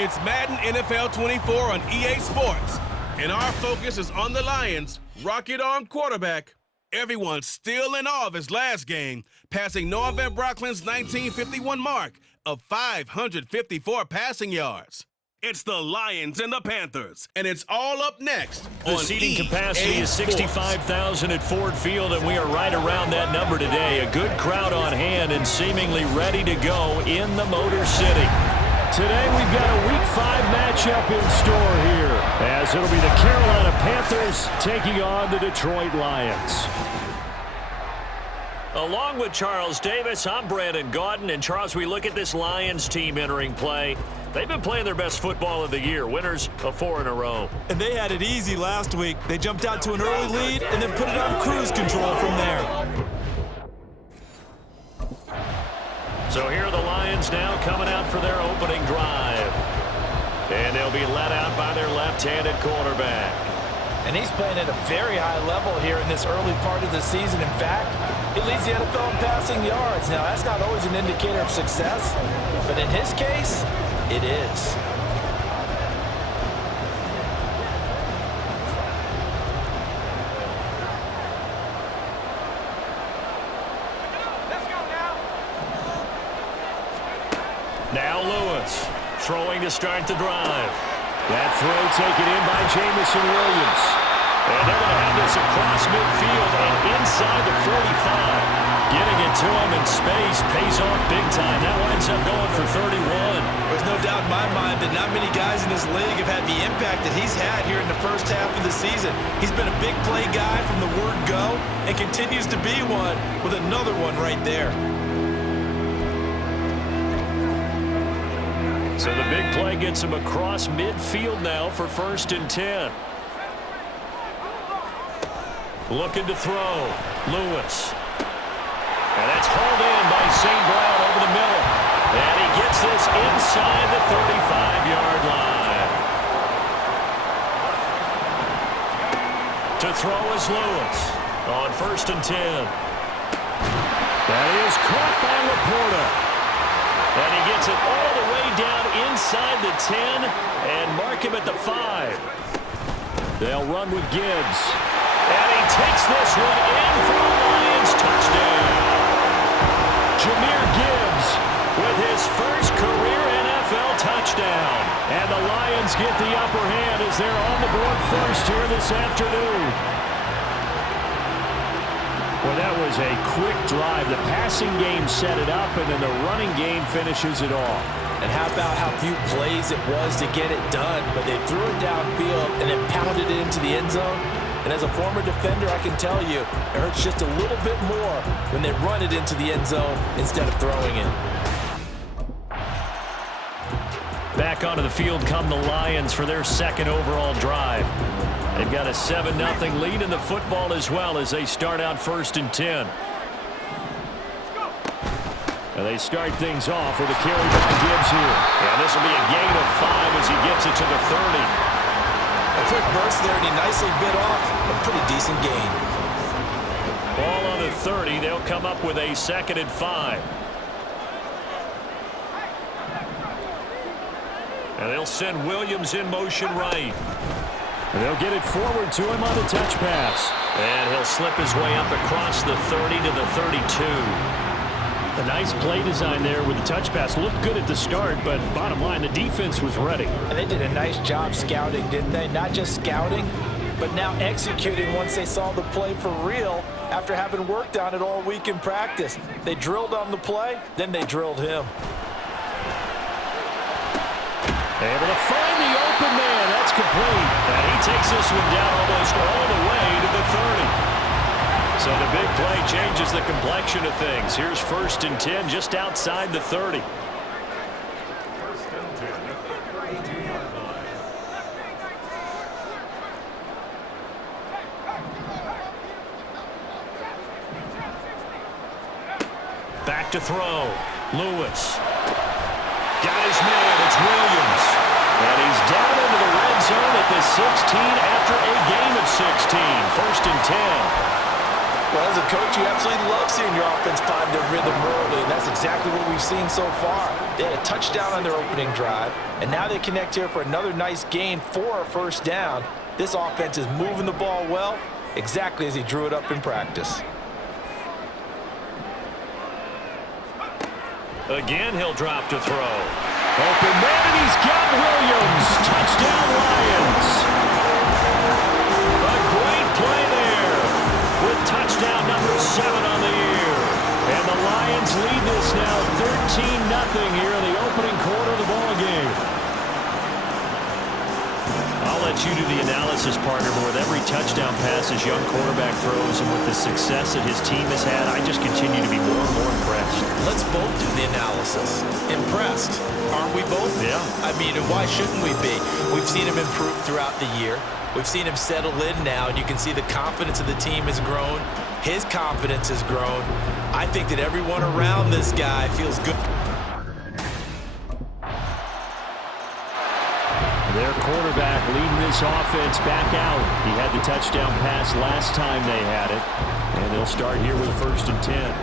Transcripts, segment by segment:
It's Madden NFL 24 on EA Sports, and our focus is on the Lions' rocket-armed quarterback. Everyone's still in awe of his last game, passing Noah Van Brocklin's 1951 mark of 554 passing yards. It's the Lions and the Panthers, and it's all up next on The seating EA capacity is Sports. 65,000 at Ford Field, and we are right around that number today. A good crowd on hand and seemingly ready to go in the Motor City. Today we've got a Week 5 matchup in store here, as it'll be the Carolina Panthers taking on the Detroit Lions. Along with Charles Davis, I'm Brandon Gaudin, and Charles, we look at this Lions team entering play. They've been playing their best football of the year, winners of 4 in a row. And they had it easy last week. They jumped out to an early lead and then put it on cruise control from there. So here are the Lions now coming out for their opening drive. And they'll be led out by their left-handed quarterback. And he's playing at a very high level here in this early part of the season. In fact, he leads the NFL in passing yards. Now, that's not always an indicator of success, but in his case, it is. Now Lewis, throwing to start the drive. That throw taken in by Jamison Williams. And they're going to have this across midfield and inside the 45. Getting it to him in space pays off big time. That winds up going for 31. There's no doubt in my mind that not many guys in this league have had the impact that he's had here in the first half of the season. He's been a big play guy from the word go and continues to be one with another one right there. So the big play gets him across midfield now for 1st and 10. Looking to throw. Lewis. And that's hauled in by St. Brown over the middle. And he gets this inside the 35-yard line. To throw is Lewis on 1st and 10. That is caught by Laporta. And he gets it all the way down inside the 10 and mark him at the 5. They'll run with Gibbs. And he takes this one in for a Lions touchdown. Jahmyr Gibbs with his first career NFL touchdown. And the Lions get the upper hand as they're on the board first here this afternoon. Well, that was a quick drive. The passing game set it up, and then the running game finishes it off. And how about how few plays it was to get it done, but they threw it downfield and then pounded it into the end zone. And as a former defender, I can tell you, it hurts just a little bit more when they run it into the end zone instead of throwing it. Back onto the field come the Lions for their second overall drive. They've got a 7-0 lead in the football as well as they start out 1st and 10. And they start things off with a carry by Gibbs here. And this will be a gain of 5 as he gets it to the 30. A quick burst there, and he nicely bit off a pretty decent gain. Ball on the 30. They'll come up with a 2nd and 5. And they'll send Williams in motion right. And they'll get it forward to him on the touch pass. And he'll slip his way up across the 30 to the 32. A nice play design there with the touch pass. Looked good at the start, but bottom line, the defense was ready. And they did a nice job scouting, didn't they? Not just scouting, but now executing once they saw the play for real after having worked on it all week in practice. They drilled on the play, then they drilled him. Able to find the open man. That's complete. And he takes this one down almost all the way to the 30. So the big play changes the complexion of things. Here's 1st and 10 just outside the 30. Back to throw. Lewis. Got his man. It's Williams. And he's down into the red zone at the 16 after a gain of 16. 1st and 10. Well, as a coach, you absolutely love seeing your offense find their rhythm early, and that's exactly what we've seen so far. They had a touchdown on their opening drive, and now they connect here for another nice gain for a first down. This offense is moving the ball well, exactly as he drew it up in practice. Again, he'll drop to throw. Open man, and he's got Williams. Touchdown, Lions. A great play there with touchdown number 7 on the year. And the Lions lead this now 13-0 here in the opening quarter of the ball game. I'll let you do the analysis, partner, but with every touchdown pass his young quarterback throws and with the success that his team has had, I just continue to be more and more impressed. Let's both do the analysis. Impressed. Aren't we both? Yeah. I mean, why shouldn't we be? We've seen him improve throughout the year. We've seen him settle in now, and you can see the confidence of the team has grown. His confidence has grown. I think that everyone around this guy feels good. Their quarterback leading this offense back out. He had the touchdown pass last time they had it. And they'll start here with a 1st and 10.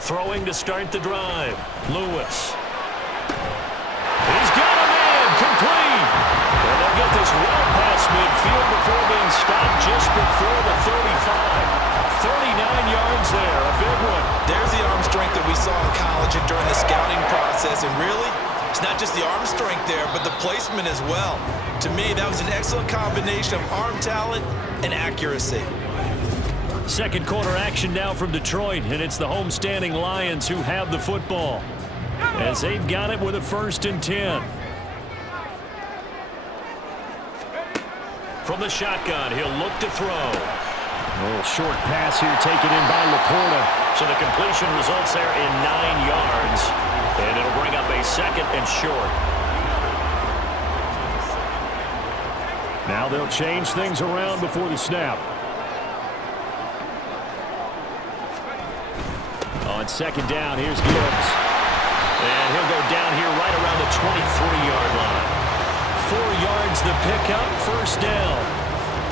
Throwing to start the drive. Lewis. He's got a man. Complete. And they'll get this well past midfield before being stopped just before the 35. 39 yards there. A big one. There's the arm strength that we saw in college and during the scouting process. And really, it's not just the arm strength there, but the placement as well. To me, that was an excellent combination of arm talent and accuracy. Second quarter action now from Detroit, and it's the homestanding Lions who have the football as they've got it with a 1st and 10. From the shotgun, he'll look to throw. A little short pass here taken in by Laporta. So the completion results there in 9 yards, and it'll bring up a 2nd and short. Now they'll change things around before the snap. On 2nd down, here's Gibbs. And he'll go down here right around the 23-yard line. 4 yards the pickup, 1st down.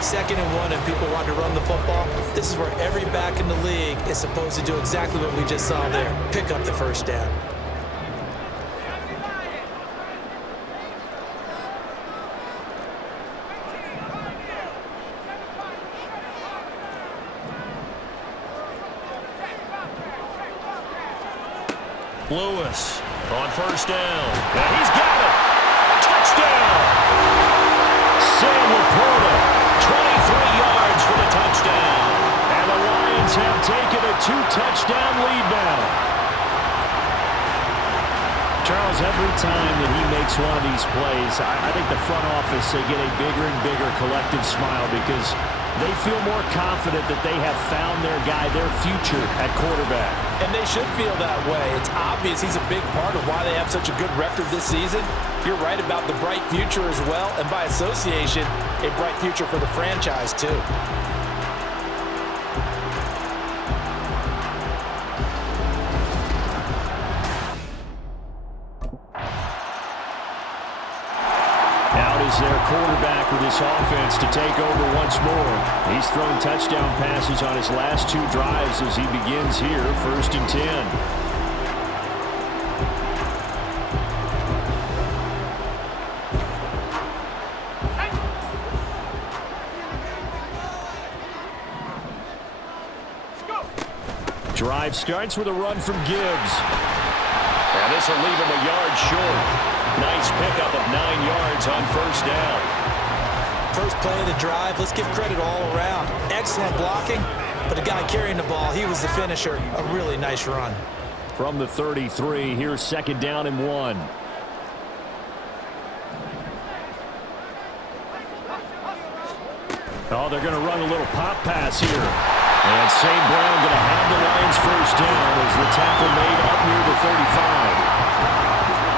2nd and 1 and people want to run the football. This is where every back in the league is supposed to do exactly what we just saw there. Pick up the 1st down. Lewis on 1st down. And he's got it. Touchdown. Sam Laporta, 23 yards for the touchdown. And the Lions have taken a 2-touchdown lead now. Charles, every time that he makes one of these plays, I think the front office, they get a bigger and bigger collective smile because they feel more confident that they have found their guy, their future at quarterback. And they should feel that way. It's obvious he's a big part of why they have such a good record this season. You're right about the bright future as well, and by association, a bright future for the franchise too. Their quarterback with this offense to take over once more. He's thrown touchdown passes on his last 2 drives as he begins here, 1st and 10. Drive starts with a run from Gibbs. And this will leave him a yard short. Nice pickup of 9 yards on 1st down. First play of the drive, let's give credit all around. Excellent blocking, but the guy carrying the ball, he was the finisher. A really nice run. From the 33, here's 2nd down and 1. Oh, they're going to run a little pop pass here. And St. Brown going to have the Lions 1st down as the tackle made up near the 35.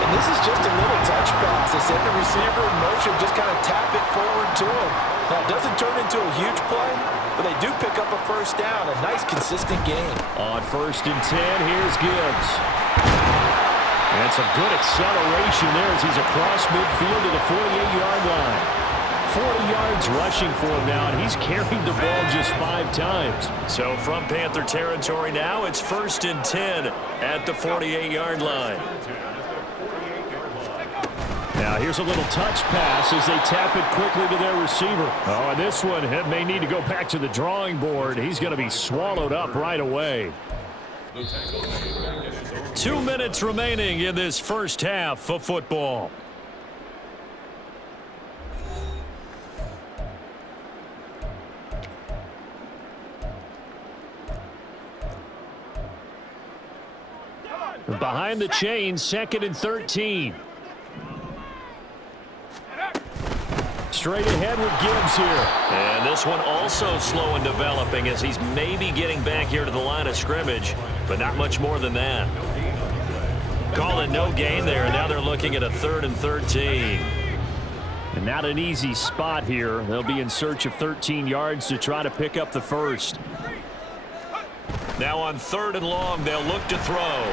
And this is just a little touch pass. They send the receiver in motion, just kind of tap it forward to him. Now, it doesn't turn into a huge play, but they do pick up a 1st down. A nice, consistent gain. On 1st and 10, here's Gibbs. And some good acceleration there as he's across midfield to the 48-yard line. 40 yards rushing for him now, and he's carried the ball just 5 times. So from Panther territory now, it's 1st and 10 at the 48-yard line. Now here's a little touch pass as they tap it quickly to their receiver. Oh, and this one may need to go back to the drawing board. He's going to be swallowed up right away. 2 minutes remaining in this first half of football. Behind the chains, 2nd and 13. Straight ahead with Gibbs here. And this one also slow in developing as he's maybe getting back here to the line of scrimmage, but not much more than that. Call it no gain there. Now they're looking at a 3rd and 13. And not an easy spot here. They'll be in search of 13 yards to try to pick up the first. Now on 3rd and long, they'll look to throw.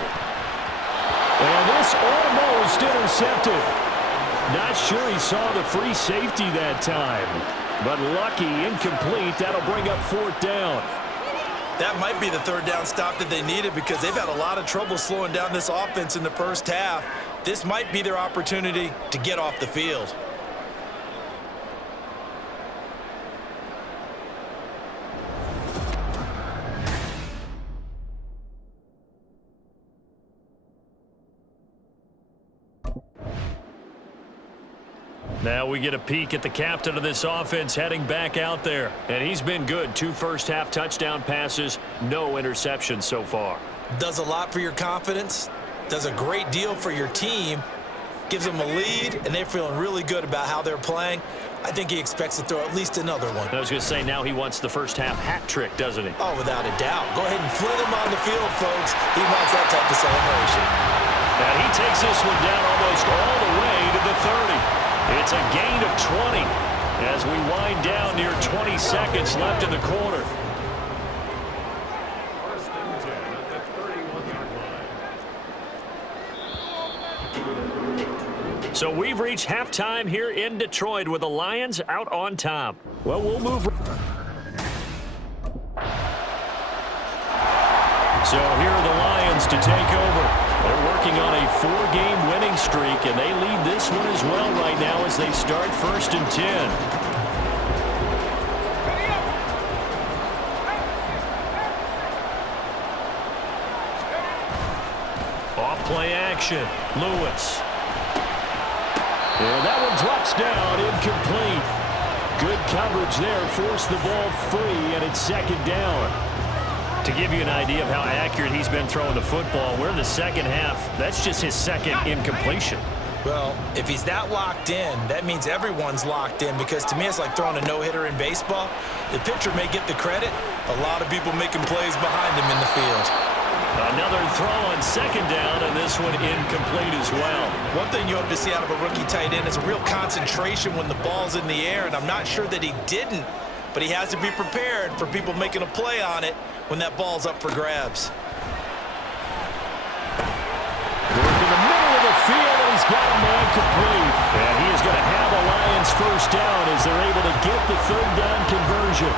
And this almost intercepted. Not sure he saw the free safety that time. But lucky, incomplete. That'll bring up 4th down. That might be the 3rd down stop that they needed because they've had a lot of trouble slowing down this offense in the first half. This might be their opportunity to get off the field. Now we get a peek at the captain of this offense heading back out there. And he's been good. 2 first-half touchdown passes, no interceptions so far. Does a lot for your confidence, does a great deal for your team, gives them a lead, and they're feeling really good about how they're playing. I think he expects to throw at least another one. I was going to say, now he wants the first-half hat trick, doesn't he? Oh, without a doubt. Go ahead and fling him on the field, folks. He wants that type of celebration. And he takes this one down almost all the way to the 30. It's a gain of 20 as we wind down near 20 seconds left in the quarter. So we've reached halftime here in Detroit with the Lions out on top. Well, we'll move. So here are the Lions to take over. They're working on a 4-game winning streak, and they lead this one as well right now as they start 1st and 10. Off play action. Lewis. And that one drops down, incomplete. Good coverage there, forced the ball free, and it's 2nd down. To give you an idea of how accurate he's been throwing the football, we're in the second half. That's just his 2nd incompletion. Well, if he's that locked in, that means everyone's locked in because to me it's like throwing a no-hitter in baseball. The pitcher may get the credit. A lot of people making plays behind him in the field. Another throw on 2nd down, and this one incomplete as well. One thing you hope to see out of a rookie tight end is a real concentration when the ball's in the air, and I'm not sure that he didn't, but he has to be prepared for people making a play on it when that ball's up for grabs. Work in the middle of the field, and he's got a man complete. And he is going to have a Lions first down as they're able to get the 3rd down conversion.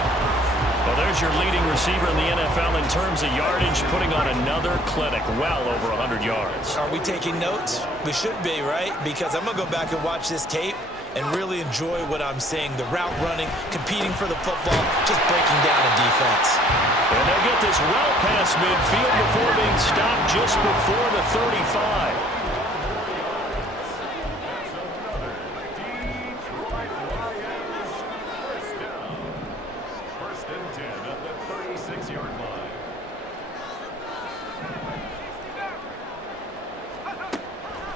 Well, there's your leading receiver in the NFL in terms of yardage, putting on another clinic, well over 100 yards. Are we taking notes? We should be, right? Because I'm going to go back and watch this tape and really enjoy what I'm seeing. The route running, competing for the football, just breaking down a defense. And they'll get this well past midfield before being stopped just before the 35.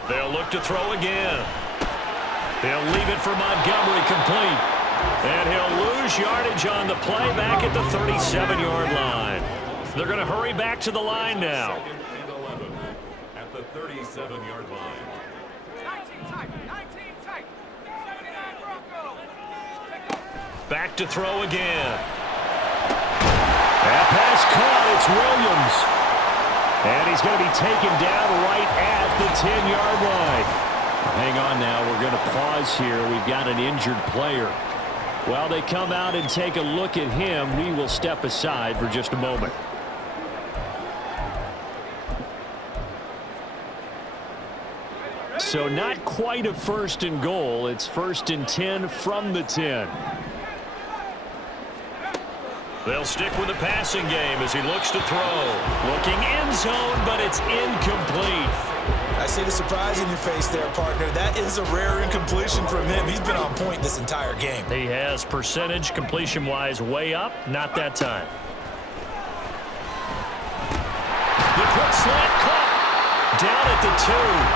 They'll look to throw again. He'll leave it for Montgomery complete. And he'll lose yardage on the play back at the 37-yard line. They're going to hurry back to the line now. At the 37-yard line. 19 tight. 79 Broncos. Back to throw again. That pass caught. It's Williams. And he's going to be taken down right at the 10-yard line. Hang on now. We're going to pause here. We've got an injured player. While they come out and take a look at him, we will step aside for just a moment. So not quite a 1st and goal. It's 1st and 10 from the 10. They'll stick with the passing game as he looks to throw. Looking end zone, but it's incomplete. I see the surprise in your face there, partner. That is a rare incompletion from him. He's been on point this entire game. He has percentage completion-wise way up. Not that time. The quick slant caught. Down at the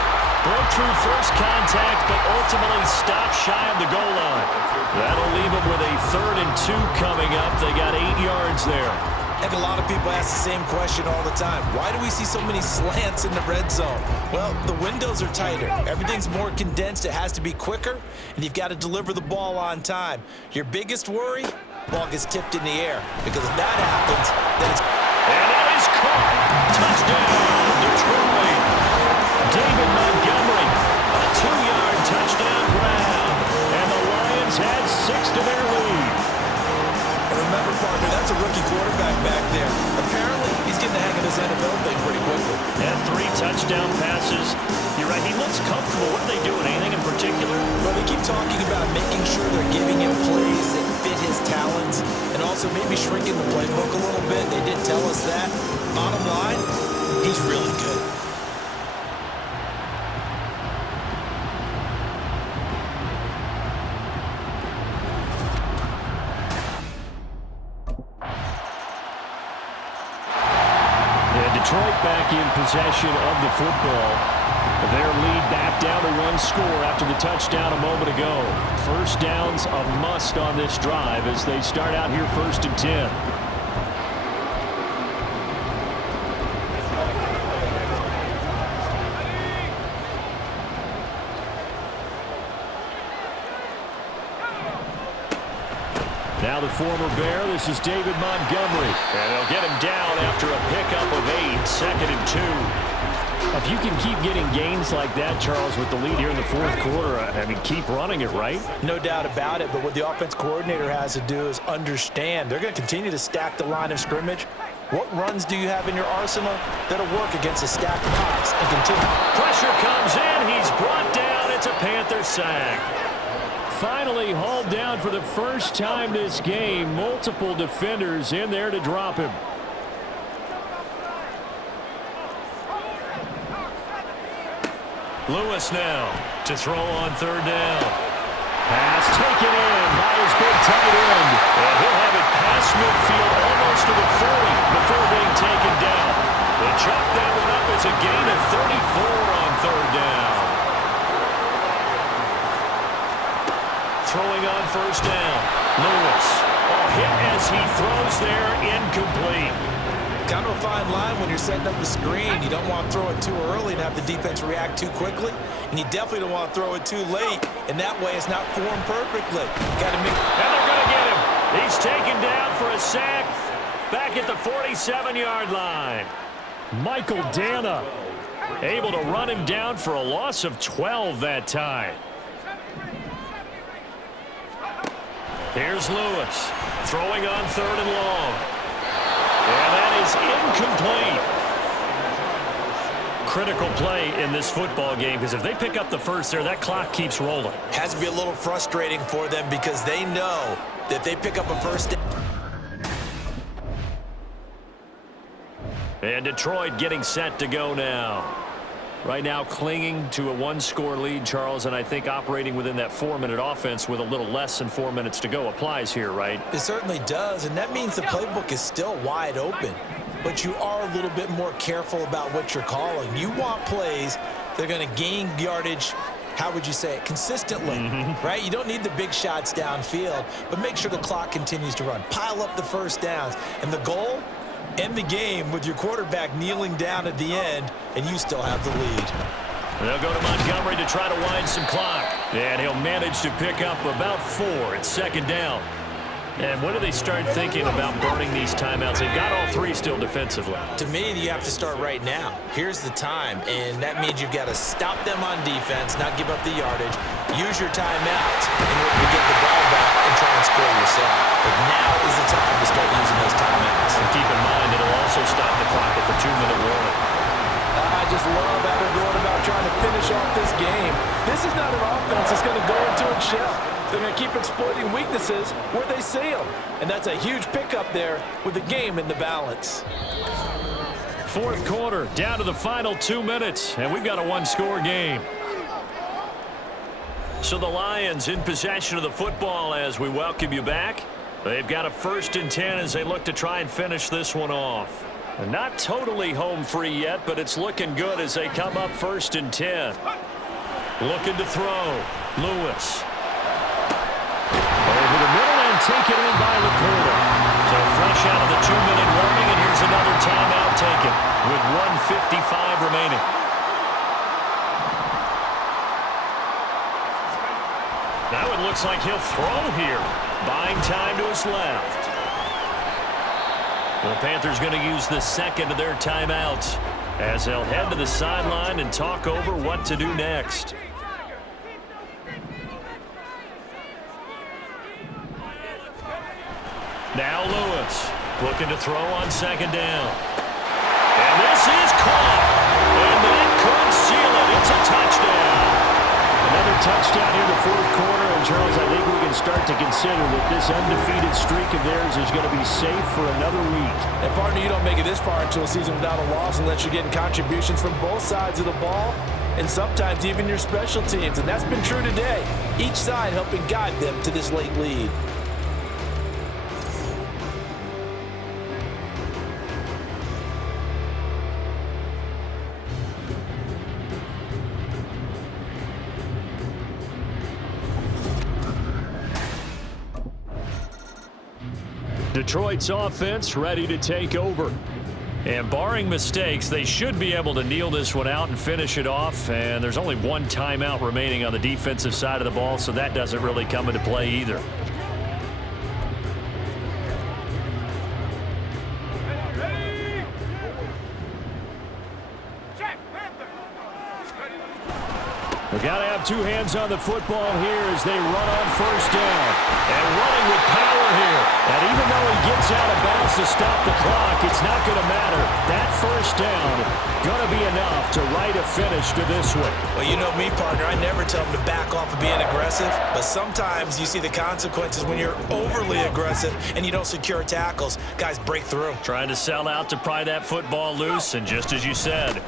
2. Broke through first contact, but ultimately stopped shy of the goal line. That'll leave them with a 3rd and 2 coming up. They got 8 yards there. I think a lot of people ask the same question all the time. Why do we see so many slants in the red zone? Well, the windows are tighter. Everything's more condensed. It has to be quicker, and you've got to deliver the ball on time. Your biggest worry? Ball gets tipped in the air, because if that happens, then it's... And that is caught. Touchdown, Detroit. David Montgomery, a 2-yard touchdown grab. And the Lions had 6 to their lead. And remember, partner, that's a rookie quarterback back there. Apparently, he's getting the hang of this NFL thing pretty quickly. Had 3 touchdown passes. You're right, he looks comfortable. What are they doing? Anything in particular? Well, they keep talking about making sure they're giving him plays that fit his talents and also maybe shrinking the playbook a little bit. They did tell us that. Bottom line, he's really good. Detroit back in possession of the football. Their lead back down to 1 score after the touchdown a moment ago. First down's a must on this drive as they start out here 1st and 10. Now the former Bear, this is David Montgomery. And they'll get him down after a pickup of 8, 2nd and 2. If you can keep getting gains like that, Charles, with the lead here in the 4th quarter, I mean, keep running it, right? No doubt about it, but what the offense coordinator has to do is understand. They're going to continue to stack the line of scrimmage. What runs do you have in your arsenal that'll work against a stacked box and continue? Pressure comes in. He's brought down. It's a Panther sack. Finally hauled down for the first time this game. Multiple defenders in there to drop him. Lewis now to throw on 3rd down. Pass taken in by his big tight end. And he'll have it past midfield almost to the 40 before being taken down. They chop that one up as a gain of 34 on 3rd down. Throwing on 1st down. Lewis. Hit as he throws there, incomplete. Kind of a fine line when you're setting up the screen. You don't want to throw it too early and have the defense react too quickly. And you definitely don't want to throw it too late. And that way it's not formed perfectly. Got to make... And they're going to get him. He's taken down for a sack back at the 47-yard line. Michael Dana able to run him down for a loss of 12 that time. Here's Lewis throwing on 3rd and long. And that is incomplete. Critical play in this football game because if they pick up the first there, that clock keeps rolling. Has to be a little frustrating for them because they know that they pick up a first. And Detroit getting set to go now. Right now clinging to a 1-score lead, Charles, and I think operating within that 4-minute offense with a little less than 4 minutes to go applies here, right? It certainly does, and that means the playbook is still wide open. But you are a little bit more careful about what you're calling. You want plays that are going to gain yardage, how would you say it, consistently, right? You don't need the big shots downfield, but make sure the clock continues to run. Pile up the first downs, and the goal, end the game with your quarterback kneeling down at the end, and you still have the lead. They'll go to Montgomery to try to wind some clock. And he'll manage to pick up about 4. It's 2nd down. And when do they start thinking about burning these timeouts? They've got all three still defensively. To me, you have to start right now. Here's the time, and that means you've got to stop them on defense, not give up the yardage, use your timeout in order to get the ball back and try and score yourself. But now is the time to start using those timeouts. And keep in mind, it'll also stop the clock at the 2-minute warning. I just love how they're going about trying to finish off this game. This is not an offense that's going to go into its shell. They're going to keep exploiting weaknesses where they see them. And that's a huge pickup there with the game in the balance. Fourth quarter, down to the final 2 minutes, and we've got a one-score game. So the Lions in possession of the football as we welcome you back. They've got a 1st and 10 as they look to try and finish this one off. Not totally home free yet, but it's looking good as they come up 1st and 10. Looking to throw. Lewis. Over the middle and taken in by Laporta. So fresh out of the 2-minute warning, and here's another timeout taken with 1:55 remaining. Now it looks like he'll throw here. Buying time to his left. The Panthers going to use the second of their timeouts as they'll head to the sideline and talk over what to do next. Now Lewis looking to throw on 2nd down. And this is caught. And that could seal it. It's a touchdown. Another touchdown here in the 4th quarter. And, Charles, I think we can start to consider that this undefeated streak of theirs is going to be safe for another week. And, partner, you don't make it this far into a season without a loss unless you're getting contributions from both sides of the ball and sometimes even your special teams. And that's been true today. Each side helping guide them to this late lead. Detroit's offense ready to take over. And barring mistakes, they should be able to kneel this one out and finish it off. And there's only one timeout remaining on the defensive side of the ball, so that doesn't really come into play either. We got to have two hands on the football here as they run on 1st down. And running with power here. And even though he gets out of bounds to stop the clock, it's not going to matter. That 1st down going to be enough to write a finish to this one. Well, you know me, partner. I never tell them to back off of being aggressive. But sometimes you see the consequences when you're overly aggressive and you don't secure tackles. Guys break through. Trying to sell out to pry that football loose. And just as you said,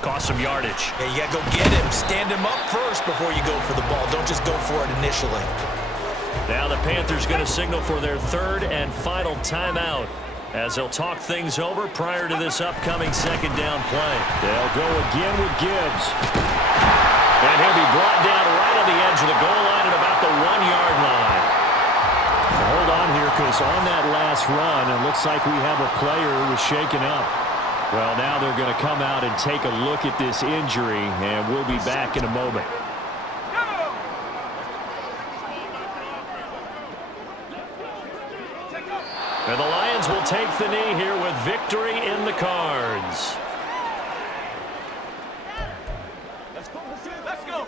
cost some yardage. Yeah, you got to go get him. Stand him up first before you go for the ball. Don't just go for it initially. Now the Panthers going to signal for their 3rd and final timeout as they'll talk things over prior to this upcoming 2nd down play. They'll go again with Gibbs. And he'll be brought down right on the edge of the goal line at about the 1-yard line. Hold on here, because on that last run, it looks like we have a player who was shaken up. Well, now they're going to come out and take a look at this injury, and we'll be back in a moment. And the Lions will take the knee here with victory in the cards. Let's go.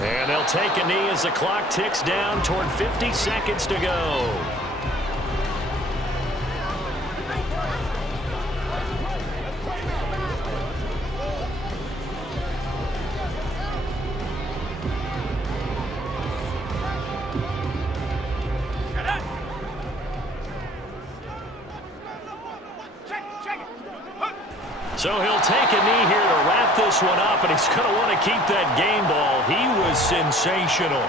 And they'll take a knee as the clock ticks down toward 50 seconds to go. So he'll take a knee here to wrap this one up, and he's going to want to keep that game ball. He was sensational.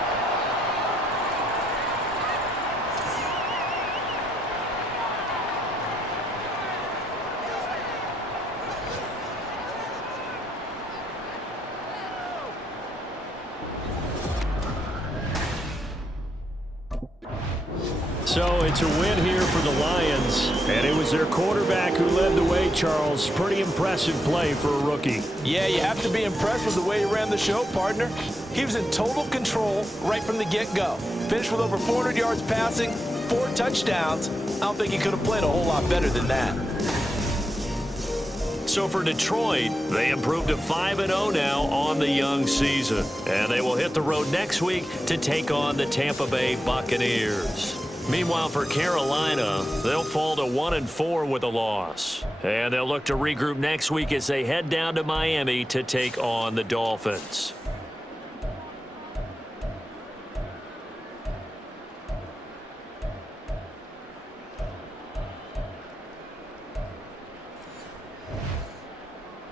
So it's a win here for the Lions, and it was their quarterback who led the way, Charles. Pretty impressive play for a rookie. Yeah, you have to be impressed with the way he ran the show, partner. He was in total control right from the get-go. Finished with over 400 yards passing, 4 touchdowns. I don't think he could have played a whole lot better than that. So for Detroit, they improved to 5-0 now on the young season. And they will hit the road next week to take on the Tampa Bay Buccaneers. Meanwhile, for Carolina, they'll fall to 1-4 with a loss. And they'll look to regroup next week as they head down to Miami to take on the Dolphins.